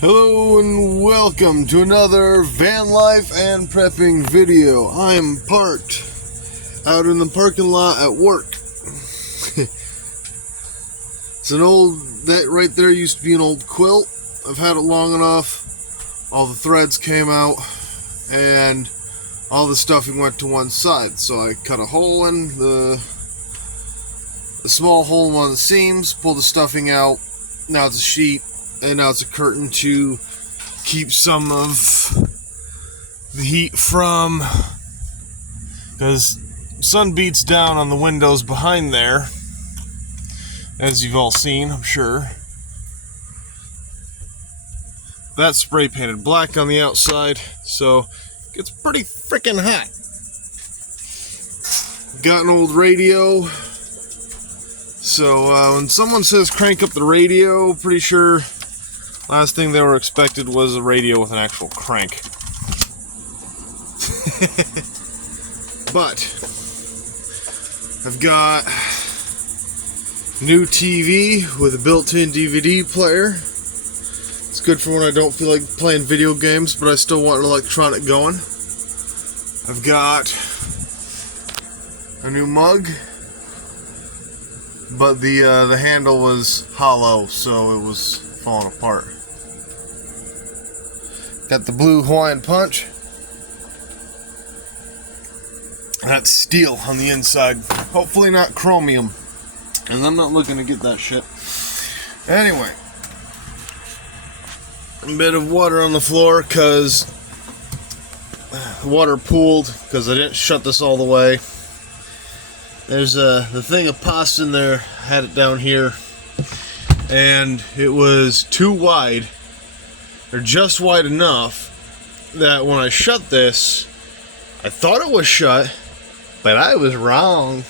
Hello and welcome to another van life and prepping video. I am parked out in the parking lot at work. It's an old, that right there used to be an old quilt. I've had it long enough. All the threads came out and all the stuffing went to one side. So I cut a hole in the small hole in one of the seams, pulled the stuffing out. Now it's a sheet. And now it's a curtain to keep some of the heat from, because sun beats down on the windows behind there, as you've all seen, I'm sure. That's spray painted black on the outside, so it gets pretty freaking hot. Got an old radio, so when someone says crank up the radio, pretty sure last thing they were expected was a radio with an actual crank. But I've got new TV with a built-in DVD player. It's good for when I don't feel like playing video games, but I still want an electronic going. I've got a new mug, but the handle was hollow, so it was falling apart. Got the blue Hawaiian Punch. That's steel on the inside. Hopefully not chromium. And I'm not looking to get that shit. Anyway. A bit of water on the floor because the water pooled because I didn't shut this all the way. There's the thing of pasta in there. I had it down here. And it was too wide. They're just wide enough that when I shut this, I thought it was shut, but I was wrong.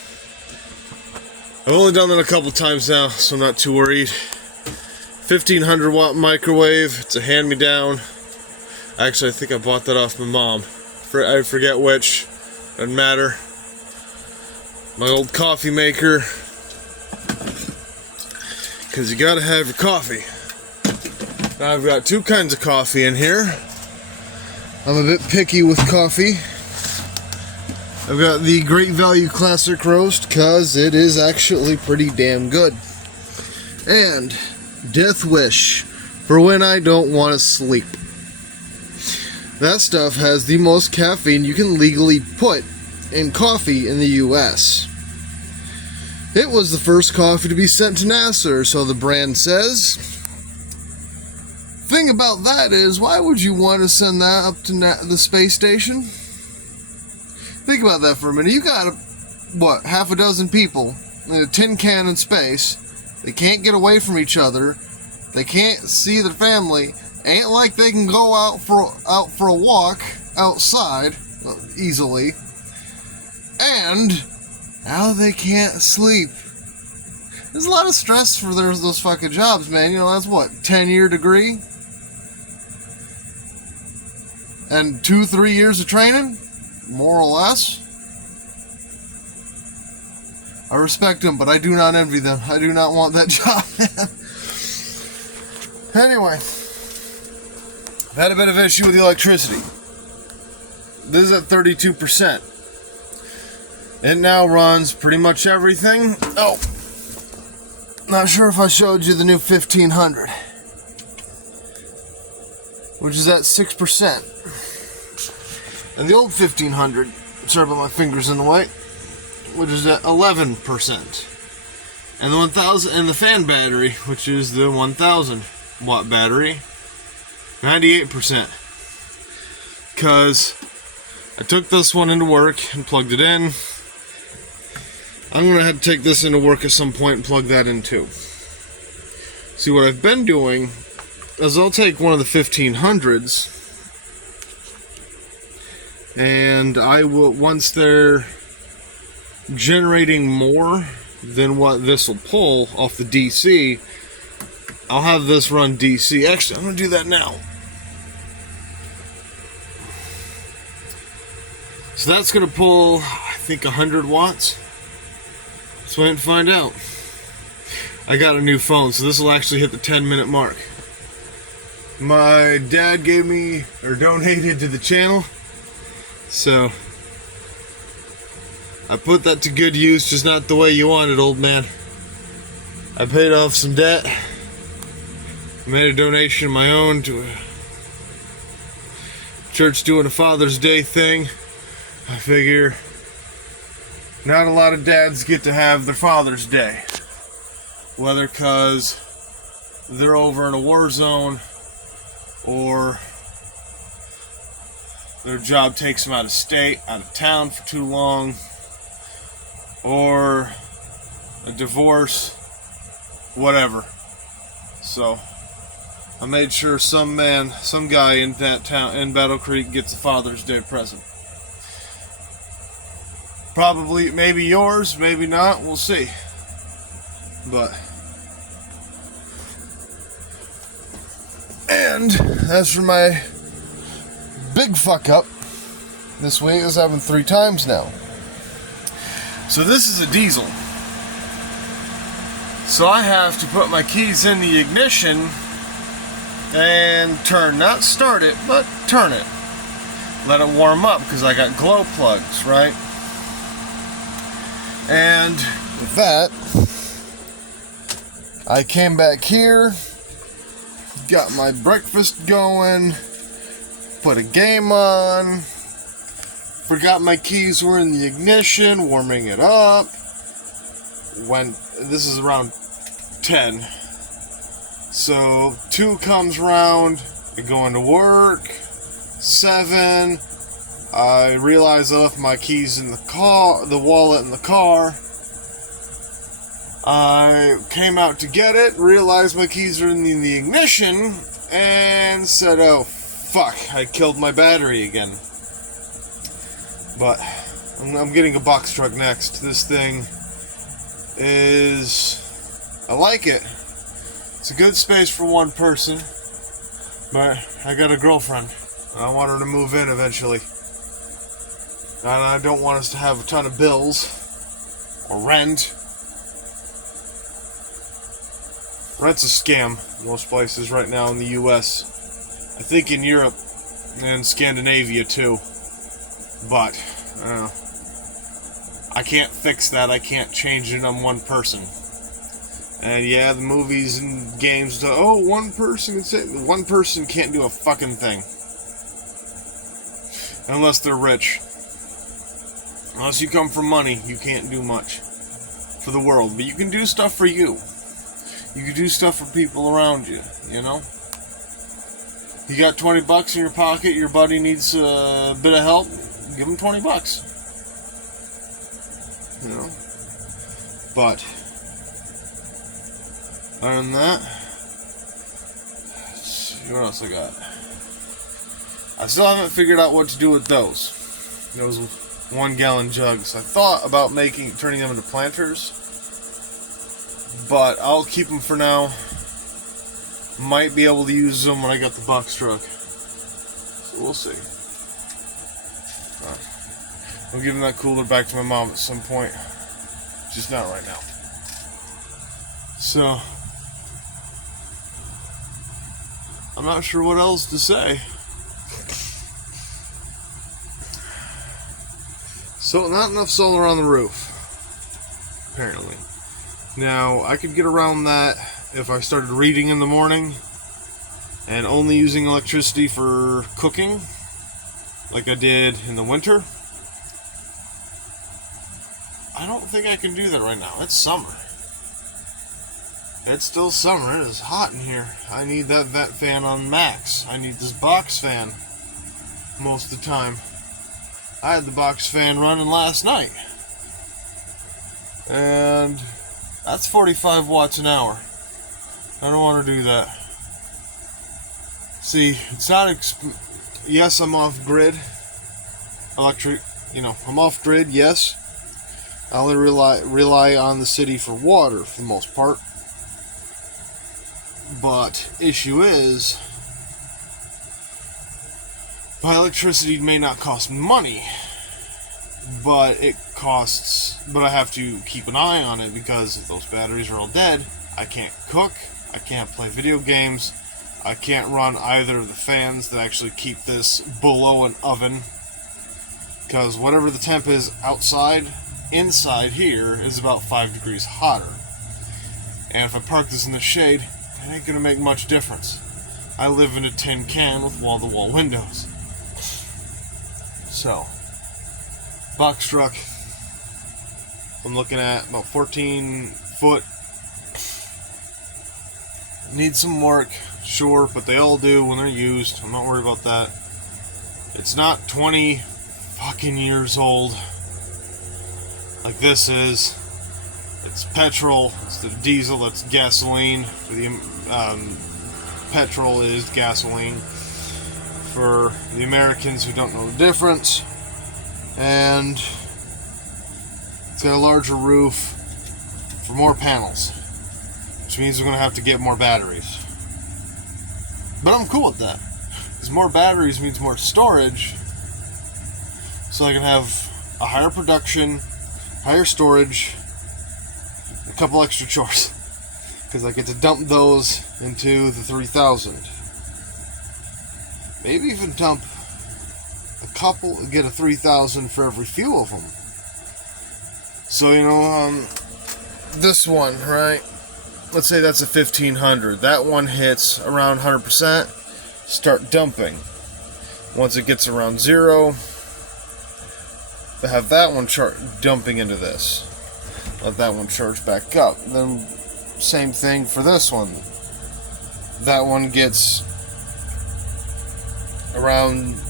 I've only done that a couple times now, so I'm not too worried. 1500 watt microwave, it's a hand-me-down. Actually, I think I bought that off my mom. I forget which, doesn't matter. My old coffee maker, because you gotta have your coffee. Now I've got two kinds of coffee in here. I'm a bit picky with coffee. I've got the Great Value Classic Roast because it is actually pretty damn good. And Death Wish for when I don't want to sleep. That stuff has the most caffeine you can legally put in coffee in the US. It was the first coffee to be sent to NASA, so the brand says. Thing about that is, why would you want to send that up to the space station? Think about that for a minute. You got, what, half a dozen people in a tin can in space. They can't get away from each other. They can't see their family. Ain't like they can go out for a walk outside easily. And now they can't sleep. There's a lot of stress for those fucking jobs, man. You know, that's what, 10-year degree? And 2-3 years of training? More or less? I respect them, but I do not envy them. I do not want that job, man. Anyway. I've had a bit of issue with the electricity. This is at 32%. It now runs pretty much everything. Oh. Not sure if I showed you the new 1500. Which is at 6%. And the old 1500, sorry about my fingers in the way, which is at 11%. And the 1000 and the fan battery, which is the 1000 watt battery, 98%. Because I took this one into work and plugged it in. I'm going to have to take this into work at some point and plug that in too. See, what I've been doing is I'll take one of the 1500s and I will, once they're generating more than what this will pull off the DC, I'll have this run DC. Actually, I'm going to do that now. So that's going to pull, I think, 100 watts. Let's wait and find out. I got a new phone, so this will actually hit the 10-minute mark. my dad gave me, or donated to the channel. So I put that to good use, just not the way you want it, old man. I paid off some debt. I made a donation of my own to a church doing a Father's Day thing. I figure not a lot of dads get to have their Father's Day. Whether because they're over in a war zone or their job takes them out of state, out of town for too long, or a divorce, whatever. So I made sure some guy in that town, in Battle Creek, gets a Father's Day present. Probably, maybe yours, maybe not, we'll see. But, and as for my big fuck up this week, this happened 3 times now. So this is a diesel. So I have to put my keys in the ignition and turn, not start it, but turn it. Let it warm up because I got glow plugs, right? And with that, I came back here, got my breakfast going, put a game on, forgot my keys were in the ignition, warming it up. When this is around 10, so 2 comes round, I go into work. 7, I realize I left my keys in the car, the wallet in the car. I came out to get it, realized my keys are in the ignition, and said, oh fuck, I killed my battery again. But I'm getting a box truck next. This thing is, I like it. It's a good space for one person, but I got a girlfriend. I want her to move in eventually. And I don't want us to have a ton of bills or rent. Rent's a scam in most places right now in the US. I think in Europe and Scandinavia too. But I can't fix that. I can't change it on one person. And yeah, the movies and games, one person can say, one person can't do a fucking thing. Unless they're rich. Unless you come from money, you can't do much for the world. But you can do stuff for you. You can do stuff for people around you, you know? You got $20 in your pocket, your buddy needs a bit of help, give him $20. You know? But other than that, let's see what else I got. I still haven't figured out what to do with those 1-gallon jugs. I thought about turning them into planters, but I'll keep them for now. Might be able to use them when I got the box truck, so we'll see. I'm giving that cooler back to my mom at some point, just not right now. So I'm not sure what else to say. So, not enough solar on the roof, apparently. Now, I could get around that if I started reading in the morning and only using electricity for cooking, like I did in the winter. I don't think I can do that right now. It's summer. It's still summer. It is hot in here. I need that vent fan on max. I need this box fan most of the time. I had the box fan running last night, and that's 45 watts an hour. I don't want to do that. See, it's not yes, I'm off grid. I'm off grid, yes. I only rely on the city for water for the most part. But issue is, my electricity may not cost money, but I have to keep an eye on it because if those batteries are all dead, I can't cook, I can't play video games, I can't run either of the fans that actually keep this below an oven, because whatever the temp is outside, inside here is about 5 degrees hotter. And if I park this in the shade, it ain't gonna make much difference. I live in a tin can with wall-to-wall windows. So, box truck, I'm looking at about 14 foot. Needs some work, sure, but they all do when they're used. I'm not worried about that. It's not 20 fucking years old like this is. It's petrol, it's the diesel, that's gasoline. For the petrol is gasoline. For the Americans who don't know the difference. And it's got a larger roof for more panels, which means we're going to have to get more batteries. But I'm cool with that, because more batteries means more storage, so I can have a higher production, higher storage, a couple extra chores, because I get to dump those into the 3000. Maybe even dump a couple, get a 3000 for every few of them. So, you know, this one, right? Let's say that's a 1500. That one hits around 100%. Start dumping. Once it gets around 0, have that one dumping into this. Let that one charge back up. Then same thing for this one. That one gets around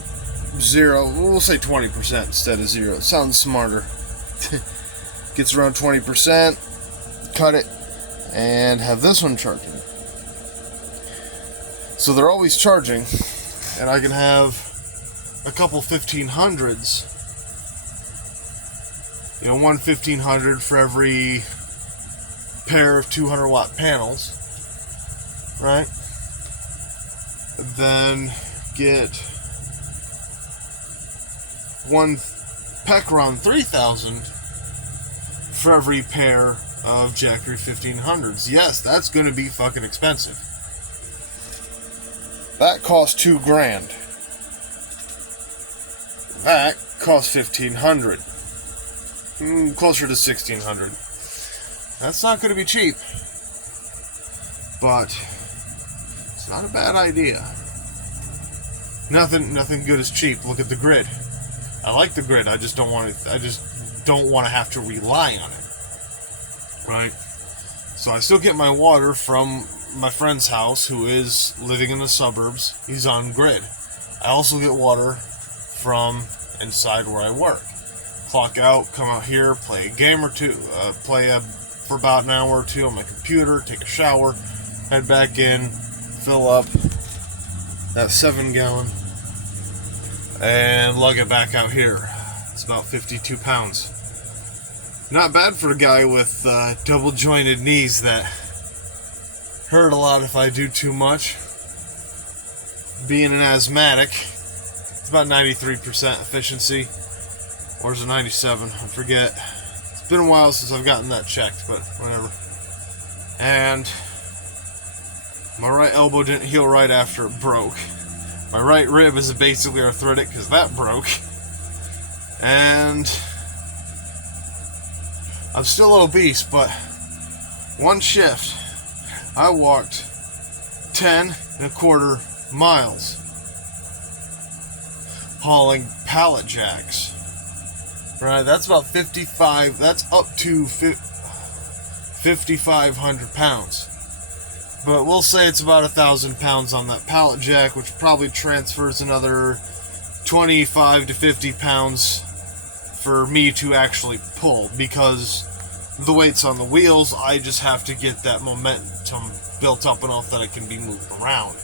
0. We'll say 20% instead of 0. It sounds smarter. Gets around 20. Cut it. And have this one charging. So they're always charging, and I can have a couple 1500s. You know, one 1500 for every pair of 200 watt panels, right? Then get one Pecron 3000 for every pair of Jackery 1500s. Yes, that's going to be fucking expensive. That costs $2,000. That costs $1,500. Closer to $1,600. That's not going to be cheap, but it's not a bad idea. Nothing good is cheap. Look at the grid. I like the grid. I just don't want to have to rely on it. Right? So I still get my water from my friend's house, who is living in the suburbs. He's on grid. I also get water from inside where I work. Clock out, come out here, play a game or two, for about an hour or two on my computer, take a shower, head back in, fill up that 7-gallon, and lug it back out here. It's about 52 pounds. Not bad for a guy with double jointed knees that hurt a lot if I do too much. Being an asthmatic, it's about 93% efficiency. Or is it 97? I forget. It's been a while since I've gotten that checked, but whatever. And my right elbow didn't heal right after it broke. My right rib is basically arthritic because that broke. And I'm still obese, but one shift, I walked 10.25 miles hauling pallet jacks. Right, that's about 55, that's up to 5,500 pounds. But we'll say it's about 1,000 pounds on that pallet jack, which probably transfers another 25 to 50 pounds for me to actually pull, because the weight's on the wheels. I just have to get that momentum built up enough that I can be moved around.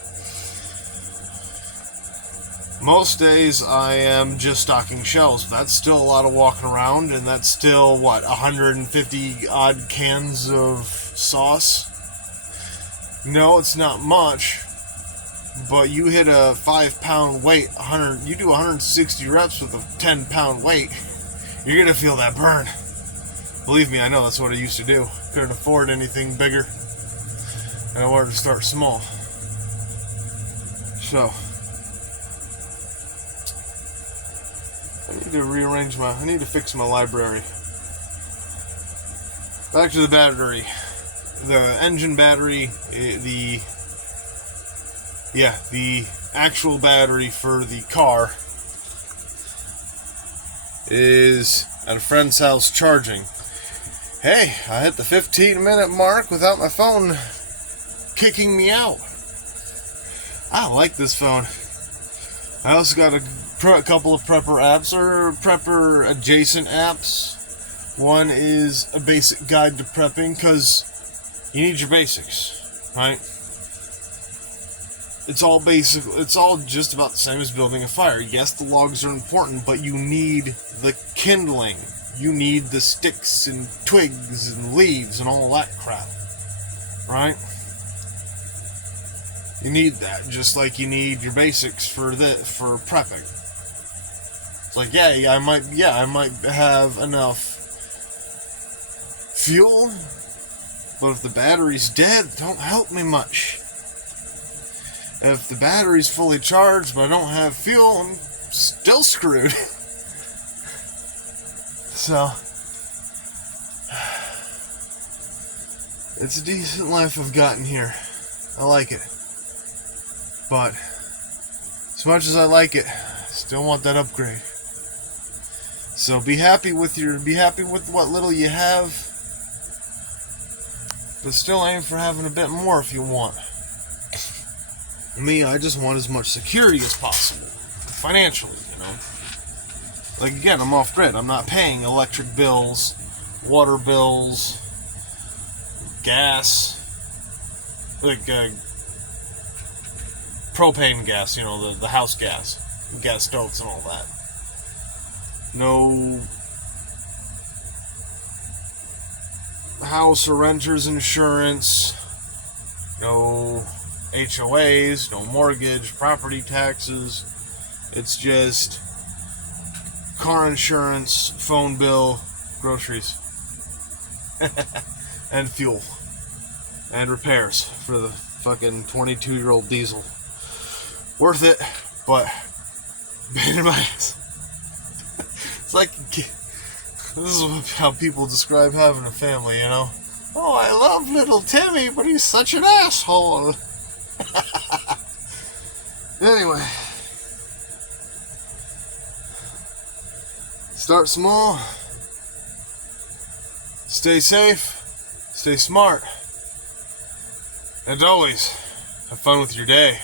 Most days I am just stocking shelves. That's still a lot of walking around, and that's still, 150 odd cans of sauce? No, it's not much, but you hit a 5-pound weight, you do 160 reps with a 10-pound weight, you're going to feel that burn. Believe me, I know, that's what I used to do. Couldn't afford anything bigger, and I wanted to start small. So I need to I need to fix my library. Back to the battery. The engine battery, the actual battery for the car is at a friend's house charging. Hey, I hit the 15-minute mark without my phone kicking me out. I like this phone. I also got a couple of Prepper apps, or Prepper adjacent apps. One is a basic guide to prepping, because you need your basics, right? It's all just about the same as building a fire. Yes, the logs are important, but you need the kindling. You need the sticks and twigs and leaves and all that crap, right? You need that, just like you need your basics for prepping. It's like, I might have enough fuel, but if the battery's dead, it don't help me much. If the battery's fully charged, but I don't have fuel, I'm still screwed. So, it's a decent life I've gotten here. I like it. But, as much as I like it, I still want that upgrade. So be happy with what little you have, but still aim for having a bit more if you want. Me, I just want as much security as possible, financially, you know. Like, again, I'm off grid. I'm not paying electric bills, water bills, gas, like propane gas, you know, the house gas stoves and all that. No house or renter's insurance, no HOAs, no mortgage, property taxes. It's just car insurance, phone bill, groceries, and fuel, and repairs for the fucking 22-year-old diesel. Worth it, but pain in my ass. It's like, this is how people describe having a family, you know? Oh, I love little Timmy, but he's such an asshole. Anyway, start small, stay safe, stay smart, and always have fun with your day.